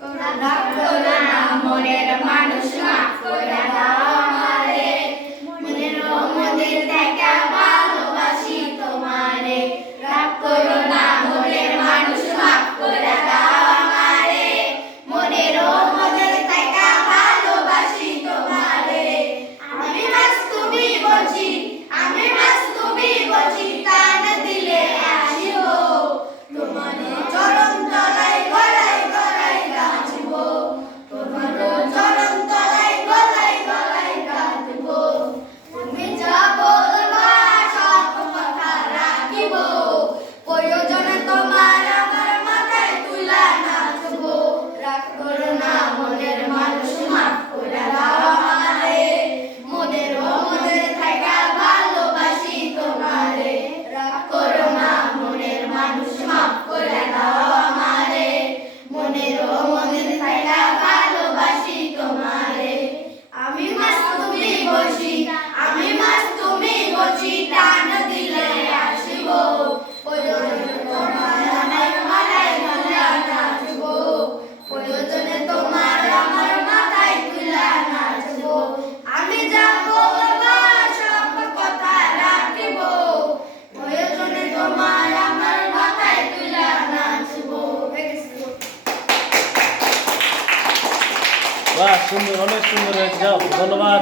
রাগ করো না মনের মানুষ মাফ করে দাও আমারে মনের মন্দির থেকে ভালোবাসি তোমারে রাগ করো না মনের মানুষ মাফ করে দাও আমারে মনের মন্দির থেকে ভালোবাসি তোমারে আমি মাস তুমি বলছি আমি মাস তুমি বলছি টান দিলে আসিব তোমার চরণ তলায় গলায় গলায় গাঁথব তোমার চরণ তলায় গলায় গলায় গাঁথব তুমি যা বলবা সব কথা রাখিব প্রয়োজনে তোমার আমার মাথায় তুলা নাচব রাগ করো না মনের মানুষ মাফ করে দাও আমারে মনের মনের থাকা ভালোবাসি তোমারে রাগ করো না মনের মানুষ মাফ করে দাও আমারে মনের মনের থাকা ভালোবাসি তোমারে আমি মাস তুমি বসি আমি মাস তুমি বসি টান দিলে আসিব প্রয়োজনে তোমার আমার মাথায় তুলা নাচব প্রয়োজনে তোমার আমার মাথায় তুলা নাচব আমি যা বলবা সব কথা রাখিব প্রয়োজনে তোমার আমার মাথায় তুলা নাচব বাহ, সুন্দর, অনেক সুন্দর হয়েছে। যাও, ধন্যবাদ।